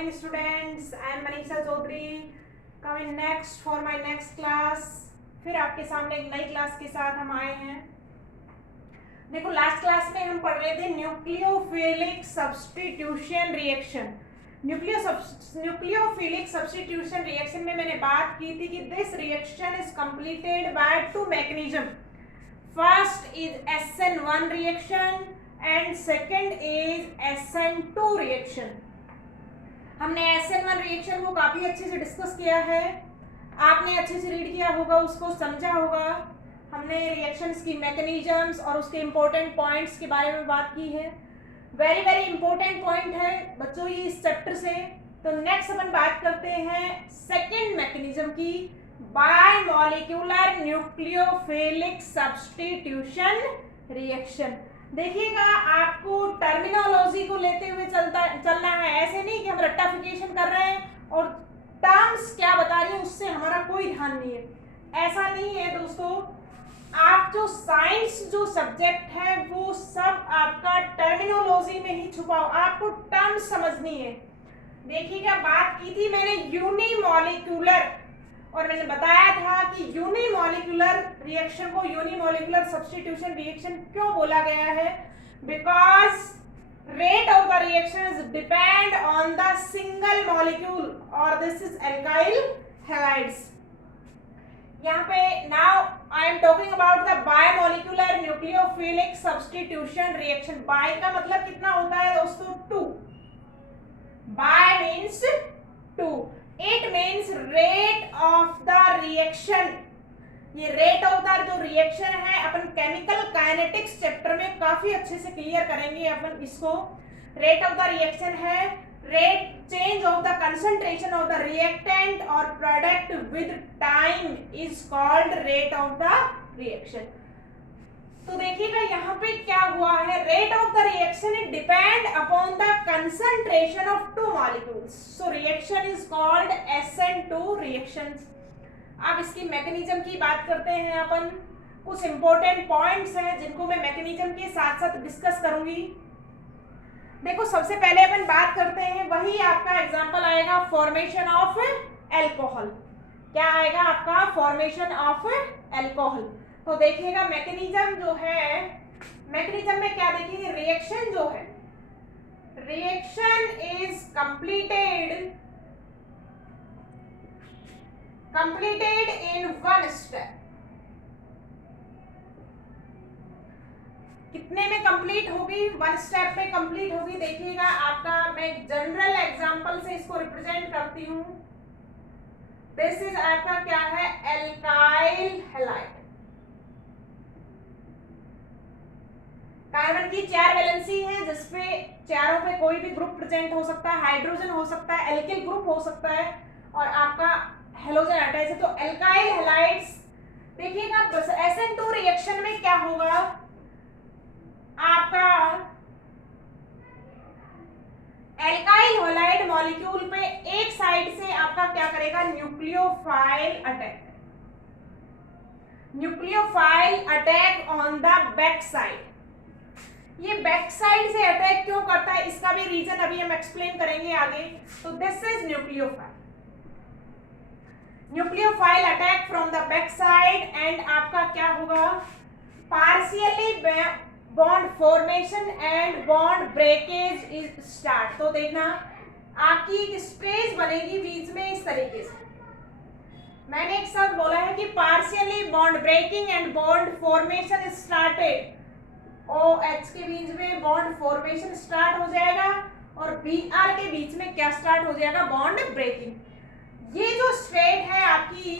morning students. I am Manisha Chaudhary. Coming next for my next class. फिर आपके सामने एक नई क्लास के साथ हम आए हैं। देखो लास्ट क्लास में हम पढ़ रहे थे nucleophilic substitution reaction. Nucleophilic substitution reaction में मैंने बात की थी कि this reaction is completed by two mechanism. First is SN1 reaction and second is SN2 reaction. हमने SN1 रिएक्शन को काफी अच्छे से डिस्कस किया है, आपने अच्छे से रीड किया होगा, उसको समझा होगा। हमने रिएक्शंस की मैकेनिज्म्स और उसके इम्पोर्टेंट पॉइंट्स के बारे में बात की है। वेरी वेरी इंपॉर्टेंट पॉइंट है बच्चों ये इस चैप्टर से। तो नेक्स्ट अपन बात करते हैं सेकेंड मैकेनिज्म की, बायमॉलिक्यूलर न्यूक्लियोफिलिक सब्स्टिट्यूशन रिएक्शन। देखिएगा आपको टर्मिनोलॉजी को लेते हुए चलना है, ऐसे नहीं कि हम रट्टाफिकेशन कर रहे हैं और टर्म्स क्या बता रही है उससे हमारा कोई ध्यान नहीं है, ऐसा नहीं है दोस्तों। आप जो साइंस जो सब्जेक्ट है वो सब आपका टर्मिनोलॉजी में ही छुपा हो, आपको टर्म्स समझनी है। देखिएगा बात की थी मैंने यूनिमॉलिक्यूलर, और मैंने बताया था कि यूनिमॉलिक्यूलर रिएक्शन को यूनिमॉलिक्यूलर सब्स्टिट्यूशन रिएक्शन क्यों बोला गया है, because rate of the reaction depend on the single molecule और दिस इज एल्काइल हैलाइड्स। यहाँ पे now I am talking about the bimolecular nucleophilic substitution reaction. Bi का मतलब कितना होता है दोस्तों, 2। Bi means 2, it means rate of the reaction. ये रेट ऑफ द जो रिएक्शन है अपन केमिकल काइनेटिक्स चैप्टर में काफी अच्छे से क्लियर करेंगे अपन इसको। रेट ऑफ द रिएक्शन है rate change of the concentration of the reactant और product with time is called rate of the reaction. तो देखिएगा यहाँ पे क्या हुआ है, rate of the reaction it depend upon the concentration of 2 molecules, so reaction is called SN2 reactions. अब इसकी मैकेनिज्म की बात करते हैं अपन। कुछ इंपॉर्टेंट पॉइंट्स हैं जिनको मैं मैकेनिज्म के साथ साथ डिस्कस करूंगी। देखो सबसे पहले अपन बात करते हैं, वही आपका एग्जांपल आएगा फॉर्मेशन ऑफ एल्कोहल। क्या आएगा आपका, फॉर्मेशन ऑफ एल्कोहल। तो देखिएगा मैकेनिज्म जो है, मैकेनिज्म में क्या देखेंगे, रिएक्शन जो है, reaction is completed in 1 step. कितने में कंप्लीट होगी, 1 स्टेप में कंप्लीट होगी। देखिएगा आपका मैं जनरल एग्जांपल से इसको रिप्रेजेंट करती हूं। दिस इज आपका क्या है, एल्काइल हैलाइड। कार्बन की 4 वैलेंसी है जिसपे चारों पे कोई भी ग्रुप प्रेजेंट हो सकता है, हाइड्रोजन हो सकता है, एल्किल ग्रुप हो सकता है और आपका हेलोजन अटैच है। तो एल्काइल हैलाइड्स देखिएगा SN2 रिएक्शन में क्या होगा, आपका एल्काइल हैलाइड मॉलिक्यूल पे एक साइड से आपका क्या करेगा, nucleophile attack, nucleophile attack on the back side. ये बैक साइड से अटैक क्यों करता है, इसका भी रीजन अभी हम एक्सप्लेन करेंगे आगे। तो this is nucleophile attack from the back side and आपका क्या होगा, partially bond formation and bond breakage is start. तो देखना आपकी एक स्पेस बनेगी बीच में इस तरीके से। मैंने एक शब्द बोला है कि partially bond breaking and bond formation started. OH के बीच में बॉन्ड फॉर्मेशन स्टार्ट हो जाएगा और Br के बीच में क्या स्टार्ट हो जाएगा, बॉन्ड ब्रेकिंग। ये जो स्टेट है आपकी,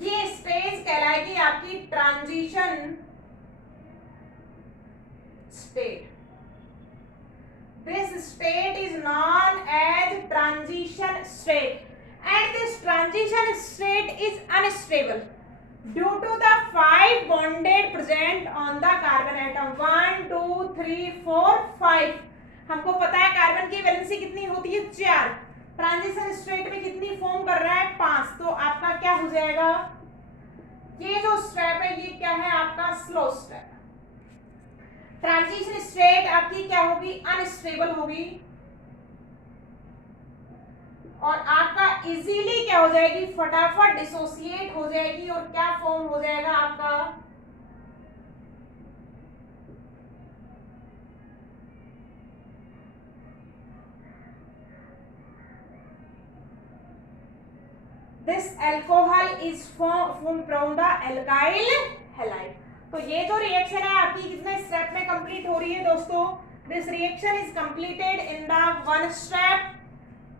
ये स्टेज कहलाएगी आपकी transition state. This state is known as transition state and this transition state is unstable due to the 5 bonded present on the carbon atom, 1 2 3 4 5। हमको पता है कार्बन की वैलेंसी कितनी होती है, 4। ट्रांजिशन स्टेट में कितनी फॉर्म कर रहा है, 5। तो आपका क्या हो जाएगा, ये जो स्टेप है ये क्या है आपका, स्लो स्टेप। ट्रांजिशन स्टेट आपकी क्या होगी, अनस्टेबल होगी, और आपका इजीली क्या हो जाएगी, फटाफट डिसोसिएट हो जाएगी, और क्या फॉर्म हो जाएगा आपका, this alcohol is form from the alkyl halide. तो ये जो रिएक्शन है आपकी कितने स्टेप में कंप्लीट हो रही है दोस्तों, this reaction is completed in the one step.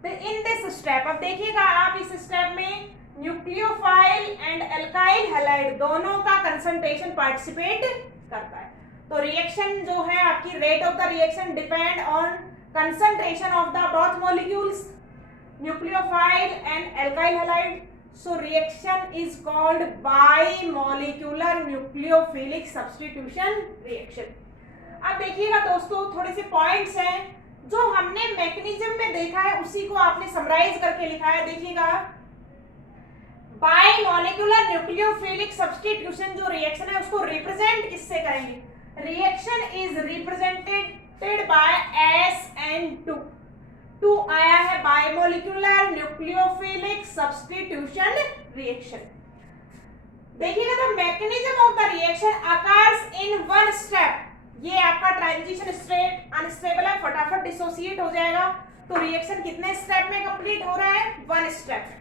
In this step, अब देखिएगा आप इस स्टेप में न्यूक्लियोफाइल एंड एल्काइल हैलाइड दोनों का कंसंट्रेशन पार्टिसिपेट करता है। तो रिएक्शन जो है आपकी, rate of the reaction depend on concentration of the both molecules nucleophile and alkyl halide. So reaction is called bimolecular nucleophilic substitution reaction. अब देखिएगा दोस्तों, थोड़े से पॉइंट्स हैं जो हमने मैकेनिज्म में देखा है, उसी को आपने समराइज करके लिखा है। देखिएगा, बाइमोलिकुलर न्यूक्लियोफिलिक सब्स्टिट्यूशन जो रिएक्शन है उसको रिप्रेजेंट किससे करेंगे, reaction is represented by SN2। 2 आया है बाइमोलिकुलर न्यूक्लियोफिलिक सब्स्टिट्यूशन रिएक्शन। देखिएगा, the mechanism of the reaction occurs in one step. ये आपका ट्रांजिशन स्टेट अनस्टेबल है, फटाफट डिसोसिएट हो जाएगा। तो रिएक्शन कितने स्टेप में कंप्लीट हो रहा है, वन स्टेप में।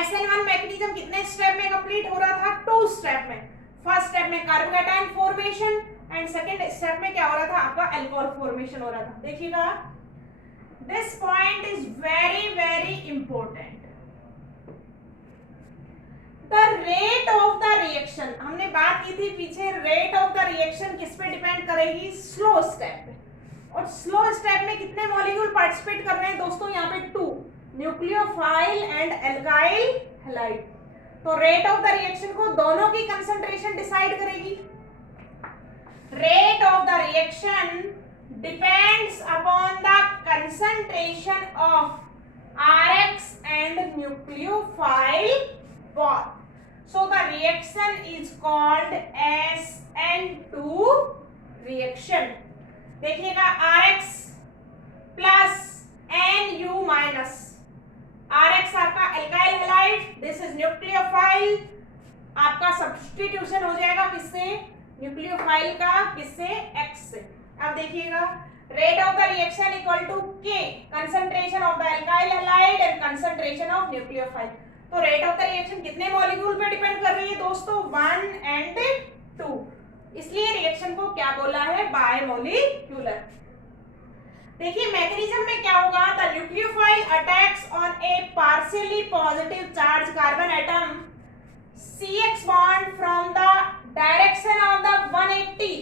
SN1 मैकेनिज्म कितने स्टेप में कंप्लीट हो रहा था, 2 स्टेप में। फर्स्ट स्टेप में carbocation formation and second step में क्या हो रहा था, आपका अल्कोहल फॉर्मेशन हो रहा था। देखिएगा, this point is very important. The rate of the reaction, हमने बात की थी पीछे, rate of the reaction किस पे डिपेंड करेगी, स्लो स्टेप पे। और स्लो स्टेप में कितने मॉलिक्यूल पार्टिसिपेट कर रहे हैं दोस्तों, यहाँ पे 2, न्यूक्लियोफाइल एंड एल्काइल हैलाइड। तो रेट ऑफ द रिएक्शन को दोनों की कंसंट्रेशन डिसाइड करेगी। Rate of the reaction depends upon the concentration of Rx and nucleophile both. So the reaction is called SN2 reaction. देखिएगा, Rx plus Nu minus, Rx आपका alkyl halide, this is nucleophile, आपका substitution हो जाएगा किससे, nucleophile का, किससे, X से। अब देखिएगा, rate of the reaction equal to K, concentration of the alkyl halide and concentration of nucleophile. तो रेट ऑफ द रिएक्शन कितने मॉलिक्यूल पे डिपेंड कर रही है दोस्तों, 1 and 2। इसलिए रिएक्शन को क्या बोला है, बायमोलिक्यूलर। देखिए मैकेनिज्म में क्या होगा, the nucleophile attacks on A partially positive charge carbon atom CX bond from the direction of the 180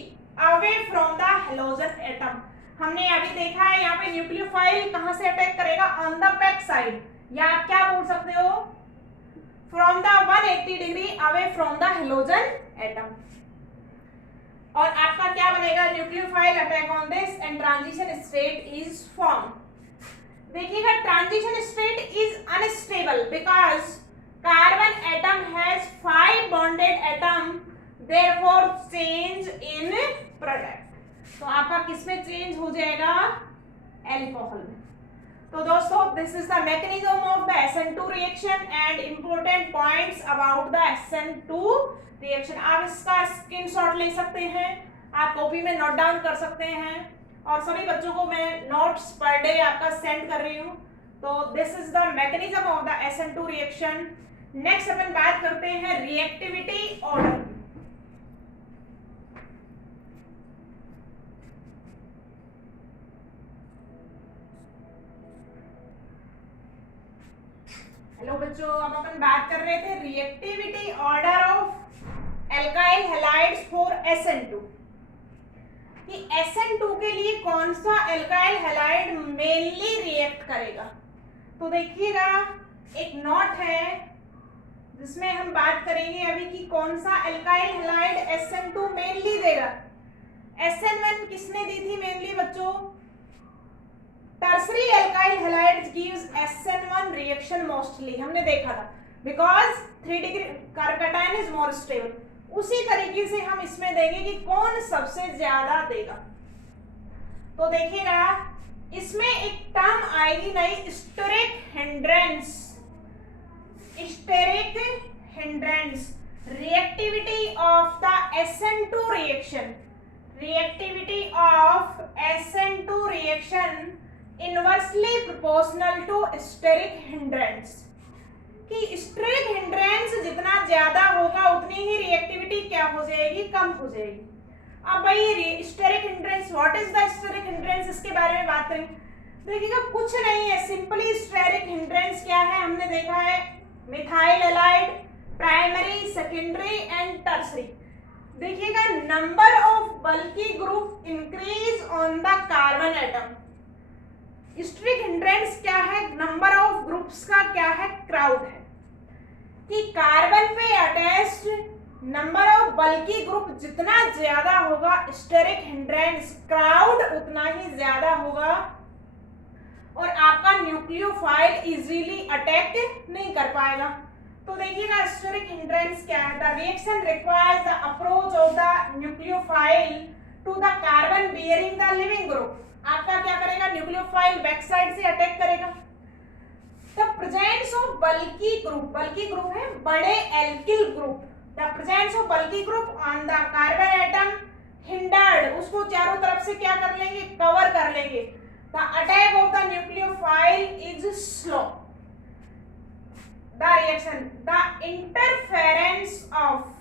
away from the halogen atom. हमने अभी देखा है यहाँ पे न्यूक्लियोफाइल कहां से अटैक करेगा, ऑन द बैक साइड, या आप क्या बोल सकते हो, from the 180 degree away from the halogen atom. और आपका क्या बनेगा, nucleophile attack on this and transition state is form. देखिएगा, transition state is unstable because carbon atom has 5 bonded atom, therefore change in product। तो आपका किसमें change हो जाएगा, एल्कोहल में। तो दोस्तों, this is the mechanism of the SN2 reaction and important points about the SN2 reaction. आप इसका स्क्रीनशॉट ले सकते हैं, आप कॉपी में नोट डाउन कर सकते हैं, और सभी बच्चों को मैं नोट्स पर डे आपका सेंड कर रही हूँ। तो this is the mechanism of the SN2 reaction. Next अपन बात करते हैं रिएक्टिविटी ऑर्डर। हेलो बच्चों, अब अपन बात कर रहे थे reactivity order of alkyl halides for SN2, कि SN2 के लिए कौन सा एल्काइल हैलाइड मेनली रिएक्ट करेगा। तो देखिएगा, एक नोट है जिसमें हम बात करेंगे अभी कि कौन सा एल्काइल हैलाइड SN2 मेनली देगा। SN1 किसने दी थी मेनली बच्चों, tertiary alkyl halides gives SN1 reaction mostly, हमने देखा था, because 3 degree carbocation is more stable. उसी तरीके से हम इसमें देंगे कि कौन सबसे ज्यादा देगा। तो देखिएगा इसमें एक टर्म आएगी नई, steric hindrance. Steric hindrance, reactivity of the SN2 reaction, reactivity of SN2 reaction inversely proportional to steric hindrance, कि स्टेरिक हिंड्रेंस जितना ज्यादा होगा उतनी ही रिएक्टिविटी क्या हो जाएगी, कम हो जाएगी। अब भाई steric hindrance, what is the steric hindrance, इसके बारे में बात करें। देखिएगा कुछ नहीं है, सिंपली स्टेरिक हिंड्रेंस क्या है, हमने देखा है methyl halide, primary, secondary and tertiary. देखिएगा number of bulky group increase on the carbon atom. Steric hindrance क्या है, नंबर ऑफ ग्रुप्स का क्या है, क्राउड है, कि कार्बन पे attached number of bulky group जितना ज्यादा होगा स्टेरिक हिंड्रेंस क्राउड उतना ही ज्यादा होगा, और आपका न्यूक्लियोफाइल इजीली अटैक नहीं कर पाएगा। तो देखिएगा स्टेरिक हिंड्रेंस क्या है, the reaction requires the approach of the nucleophile to the carbon bearing the leaving group. आपका क्या करेगा, न्यूक्लियोफाइल बैक साइड से अटैक करेगा। The presence of bulky group, bulky group है बड़े alkyl group, the presence of bulky group on the carbon atom hindered, उसको चारों तरफ से क्या कर लेंगे, कवर कर लेंगे। The attack of the nucleophile is slow, the reaction, the interference of,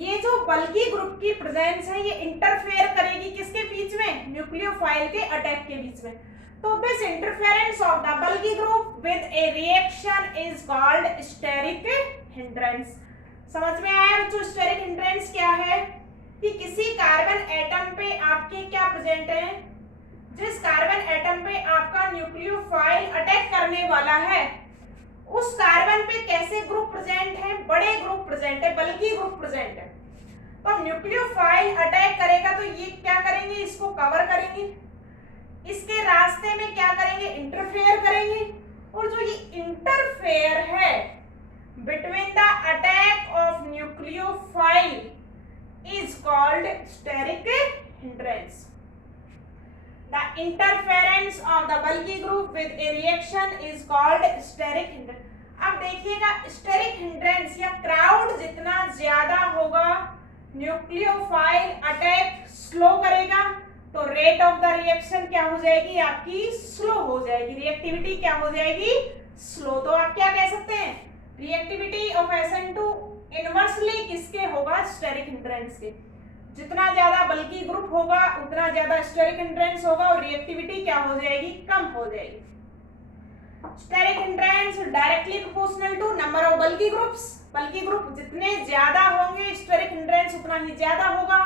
ये जो बल्की ग्रुप की प्रेजेंस है ये इंटरफेयर करेगी किसके बीच में, न्यूक्लियोफाइल के अटैक के बीच में। तो this interference of the bulky group with a reaction is called steric hindrance. समझ में आया बच्चों, स्टेरिक हिंड्रेंस क्या है, कि किसी कार्बन एटम पे आपके क्या प्रेजेंट है, जिस कार्बन एटम पे आपका न्यूक्लियोफाइल अटैक करने वाला है उस कार्बन पे कैसे ग्रुप प्रेजेंट है, बड़े ग्रुप प्रेजेंट है, बल्कि ग्रुप प्रेजेंट है। तो न्यूक्लियोफाइल अटैक करेगा तो ये क्या करेंगे, इसको कवर करेंगे, इसके रास्ते में क्या करेंगे, इंटरफेयर करेंगे। और जो ये इंटरफेयर है between the attack of nucleophile is called steric hindrance. The interference of the bulky group with a reaction is called steric hindrance. अब देखिएगा स्टेरिक हिंड्रेंस या क्राउड जितना ज्यादा होगा न्यूक्लियोफाइल अटैक स्लो करेगा, तो रेट ऑफ द रिएक्शन क्या हो जाएगी, आपकी स्लो हो जाएगी, रिएक्टिविटी क्या हो जाएगी, स्लो। तो आप क्या कह सकते हैं, रिएक्टिविटी ऑफ SN2 इनवर्सली किसके होगा, स्टेरिक हिंड्रेंस के। जितना ज्यादा बल्की ग्रुप होगा उतना ज्यादा स्टेरिक हिंड्रेंस होगा और रिएक्टिविटी क्या हो जाएगी, कम हो जाएगी। Steric hindrance directly proportional to number of bulky groups, bulky group जितने ज्यादा होंगे स्टेरिक हिंड्रेंस उतना ही ज्यादा होगा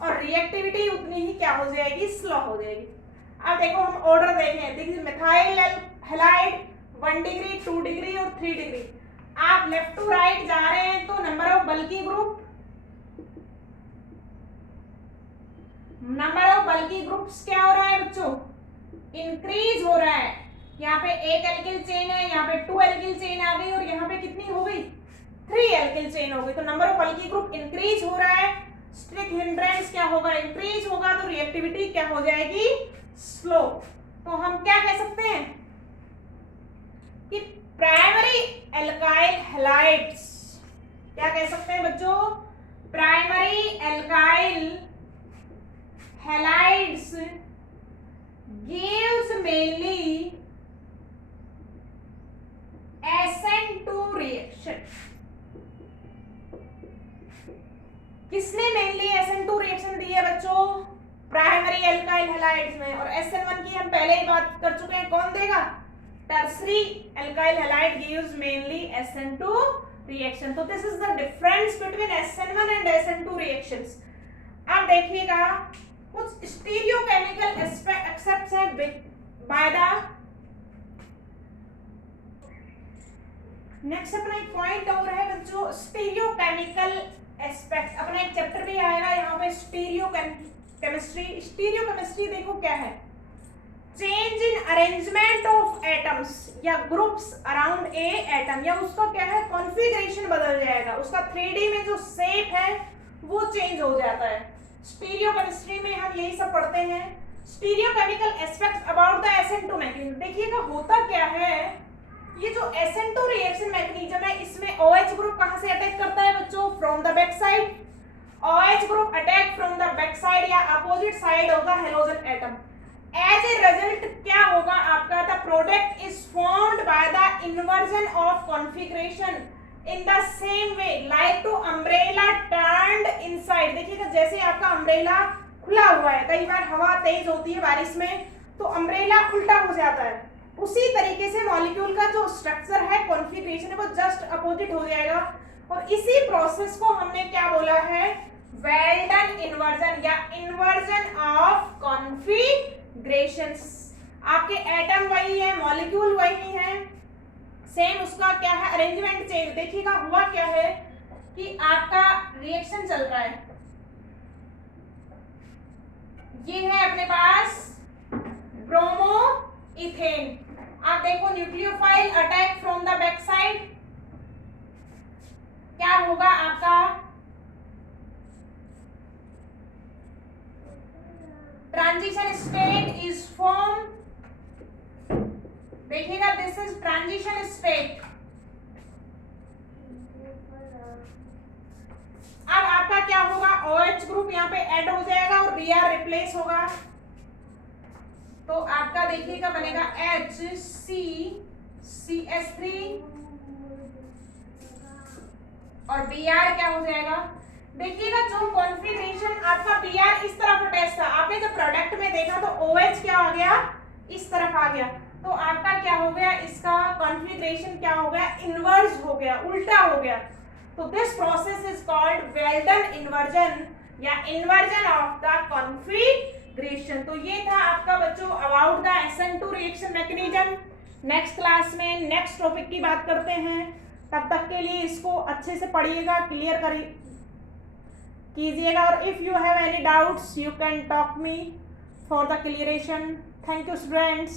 और रिएक्टिविटी उतनी ही क्या हो जाएगी, स्लो हो जाएगी। अब देखो हम ऑर्डर देखें, देखिए मिथाइल हैलाइड 1 डिग्री 2 डिग्री और 3 डिग्री, आप लेफ्ट टू राइट जा रहे हैं तो number of bulky group, number of bulky groups क्या हो रहा है बच्चों, इंक्रीज हो रहा है। यहाँ पे एक एल्किल चेन है, यहाँ पे 2 एल्किल चेन आ गई और यहाँ पे कितनी हो गई, 3 एल्किल चेन हो गई। तो number of bulky group increase हो रहा है, स्टेरिक हिंड्रेंस क्या होगा, इंक्रीज होगा, तो रिएक्टिविटी क्या हो जाएगी, स्लो। तो हम क्या कह सकते हैं कि प्राइमरी एल्काइल हैलाइड्स, क्या कह सकते हैं बच्चों, primary alkyl halides gives mainly SN2 reaction। किसने मेनली SN2 रिएक्शन दी है बच्चों, प्राइमरी एल्काइल हैलाइड्स में। और SN1 की हम पहले ही बात कर चुके हैं, कौन देगा, tertiary alkyl halide gives mainly SN2 reaction. तो this is the difference between SN1 and SN2 reactions. अब देखिएगा कुछ स्टीरियोकेमिकल एक्सेप्ट्स है बाय द, नेक्स्ट अपना एक पॉइंट और है बच्चों, स्टीरियोकेमिकल एस्पेक्ट्स। अपना एक चैप्टर भी आएगा यहाँ पे स्टीरियोकेमिस्ट्री। स्टीरियोकेमिस्ट्री देखो क्या है, change in arrangement of atoms या ग्रुप्स अराउंड ए एटम, या उसका क्या है कॉन्फ़िगरेशन बदल जाएगा, उसका 3D में जो शेप है वो चेंज हो जाता है। स्टीरियोकेमिस्ट्री में हम यही सब पढ़ते हैं। Stereochemical aspects about the SN2 mechanism. देखिएगा होता क्या है, ये जो SN2 रिएक्शन मैकेनिज्म है इसमें OH ग्रुप कहां से अटैक करता है बच्चों, from the back side. OH group attack from the back side या opposite side of the halogen atom. As a result क्या होगा आपका, the product is formed by the inversion of configuration in the same way like to umbrella turned inside. देखिएगा जैसे आपका umbrella खुला हुआ है, कई बार हवा तेज होती है बारिश में तो अम्ब्रेला उल्टा हो जाता है, उसी तरीके से मॉलिक्यूल का जो स्ट्रक्चर है कॉन्फ़िगरेशन है वो जस्ट अपोजिट हो जाएगा। और इसी प्रोसेस को हमने क्या बोला है, वेल्डन इन्वर्जन या इन्वर्जन ऑफ कॉन्फ़िगरेशंस। आपके एटम वही है, मॉलिक्यूल वही है, सेम उसका क्या है अरेंजमेंट चेंज। देखिएगा हुआ क्या है कि आपका रिएक्शन चल रहा है, ये है अपने पास ब्रोमो इथेन। आप देखो nucleophile attack from the back side, क्या होगा आपका ट्रांजिशन स्टेट इज फॉर्म। देखिएगा दिस इज ट्रांजिशन स्टेट। अब आपका क्या होगा, OH ग्रुप यहाँ पे ऐड हो जाएगा और Br रिप्लेस होगा, तो आपका देखिएगा बनेगा HCCH3 और Br क्या हो जाएगा। देखिएगा जो कॉन्फ़िगरेशन आपका Br इस तरफ अटैच था, आपने जब प्रोडक्ट में देखा तो OH क्या आ गया, इस तरफ आ गया, तो आपका क्या हो गया, इसका कॉन्फ़िगरेशन क्या हो गया, इन्वर्स हो गया, उल्टा हो गया। तो this process is called Walden inversion या इन्वर्जन ऑफ द कॉन्फ़िगरेशन। तो ये था आपका बच्चों about the SN2 reaction mechanism. Next class में नेक्स्ट टॉपिक की बात करते हैं, तब तक के लिए इसको अच्छे से पढ़िएगा, क्लियर कीजिएगा, और if you have any doubts you can talk me for the clearation. Thank you students.